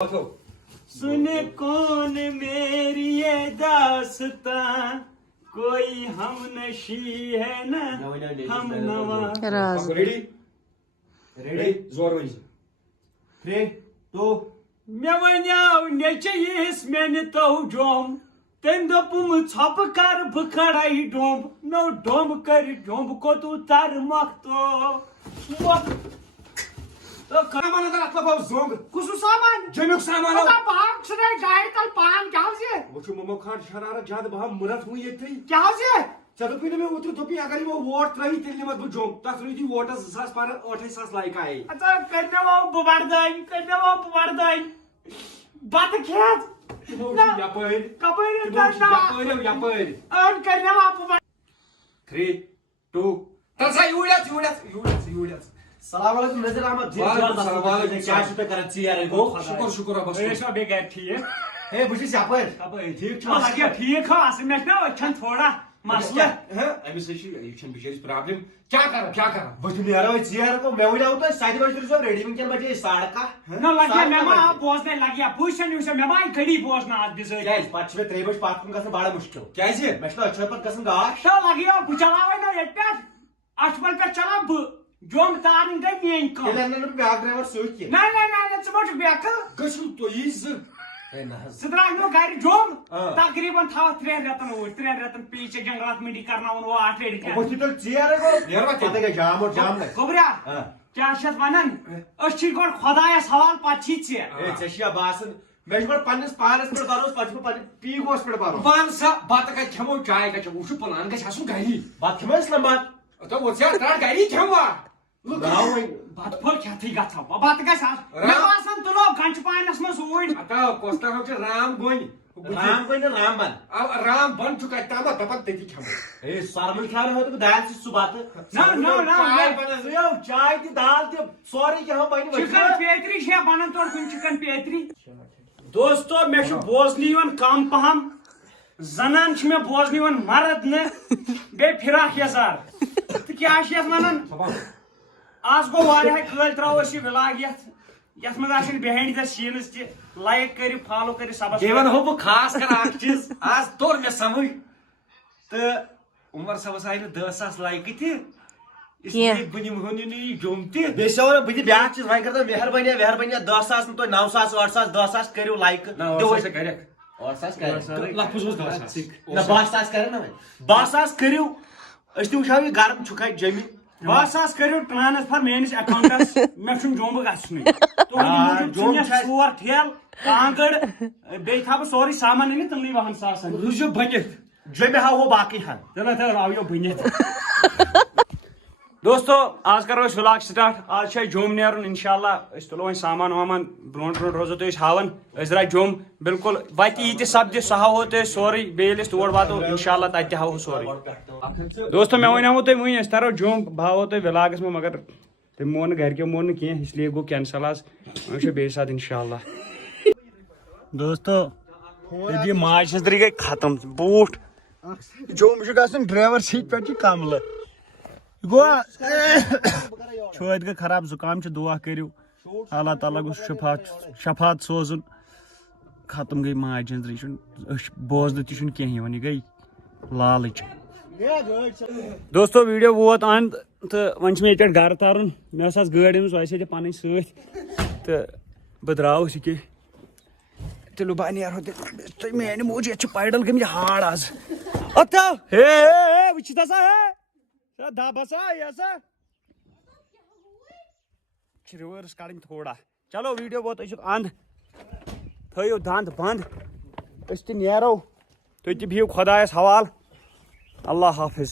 सुन कौन मेरी ये दास्तां कोई हम नशी है ना हम नवा रेडी जोर वन 3 2 मे वन्याव नेचीस मेन तो जोम तम दोपुम छप कर बह खड़ाई डोंब नो डोंब कर डोंब को तू तर मख्तो तो सामान अंदर अतला बाब जोंग कुसु सामान जमिक सामान पता भाग छने गाय कल पान क्या से वो छु ममो खान शरारत ज्यादा बहा मुरत हुई ये थी क्या से चदुपिन में उतर तो भी अगर वो वोट रही तेल मत बु जोंग तस रही थी वोट 2000 पर 28 लाइक आए अच्छा करने वो बवारदाई बात खेत ना यापर कबर यापर और करने वो 3 2 तसा युड्याच सलाम अलैकुम नजर अहमद जी क्या शुक्र करत छी यार गो शुक्र बस ऐसा बेकार ठीक हे बुझी सापर कबर ठीक छ लगे ठीक है असम में ना वचन थोड़ा मसला अभी से ये बिचारी प्रॉब्लम क्या कर बुझ में यार छी यार को मैं उड़ा तो साइड बज सब रेडी में क्या बजे साड़का ना लगे मेमा बोझने लगे पूछन उसे मेमा खड़ी बोझना आज बिजय क्या इस पांच में त्रेबज पार्किंग का बड़ा मुश्किल क्या है मैं तो अच्छा पर कसम गा तो लगे बुचलावे ना एटा अठपल पे चला जोम तारन गई मेन को केलन में बैग ड्राइवर सोच के ना चमट बेकल गसु तो इज ए ना सिद्रा नो गाड़ी जोम तकरीबन था 3 रतन पीछे जंगलात मिडी करना वो 8 रेडी वो तो छी यार को यार पता के जाम है गोबरा क्या शत वनन अच्छी गोड खुदाया सवाल पाछी छे ए चशिया बासन मैं पर पन्नस पारस पर बारोस पाछ पर पी गोस पर बारो पान सा बात का खमो चाय का उस प्लान का सासु गाड़ी बात खमो इस्लाम बात तो वो क्या कार गाड़ी खमवा गाँव बात फल क्या थी गाथा बात का सा मैं वासन तुलो गंच पानस में सोइन आता कोस्टा हो राम गोई ना राम बन अब राम बन चुका तामा तपन तेजी खमो ए सरमल खाने हो तो दाल से सुबात ना चाय बना यो चाय ती दाल ते सॉरी के हम बनी चिकन पेत्री छे बनन तोर कुन चिकन पेत्री दोस्तों मैं छु बोझनी वन कम पहम जनान छ में बोझनी वन मर्द न बे फिराक यजार तो क्या छ वनन आज गो वाले है कल त्रावस ये व्लॉग यथ में आछन बिहाइंड द सीन्स ति लाइक करियो फॉलो करियो सबस केवन हो वो खास कर आख चीज आज तोर में समझ तो उमर सबस आइ 10,000 लाइक थी इसलिए बनी मोहनी जोमती बेसवर बदि ब्याह चीज वही करता मेहरबानी 10,000 तो 9,000 8,000 10,000 करियो लाइक दो से करे 8,000 करे लफज 10,000 ना 12,000 करे ना 12,000 करियो अस ति उठाव गरम छुकाय जमी 12,000 करियो ट्रांसफर मेनिस अकाउंटस में छुन जोम गछनी तो जोम सोर ठेल कांगड़ बे था सोरी सामान नि तमनी वहन सासन रुजो बनित जमी हा वो बाकी हन चलो आओ बनित दोस्तों आज करो व्लॉग स्टार्ट आज जोम नेरन इंशाल्लाह तुलो सामान वामान ब्रोन रोजो तो हावन द्राय जोम बिल्कुल वत ये सब्जी सह हो तो सोरी बेल तोड़ वातो इंशाल्लाह तत हाव सोरी दोस्तों मैं वन तुम वही तरो जोम भावो तो व्लॉगस में मगर तुम मोन घर के मोन कह इसलिए गो कैंसल आज बे साथ इंशाल्लाह दोस्तों ये माछरी गई खत्म बूट जोम ड्राइवर सीट पे कमल गो छोद गई खराब जुकाम दुआ करियो अल्लाह ताला गो शफात सोजन खत्म गई माज बोजन तुम कहें यह गई लालच दोस्तों वीडियो वोत अंत तो वन मे ये घर तरन मे गाड़ी मे पन तो बह द्रास ये चलो बह नो तो मेन मूज ये पैडल गई हाड़ आज वुच दाबसा रिवर्स कड़न थोड़ा चलो वीडियो वोत अंद थो दंद बंद नो तुम बिहू खुदायस हवाल अल्लाह हाफिज।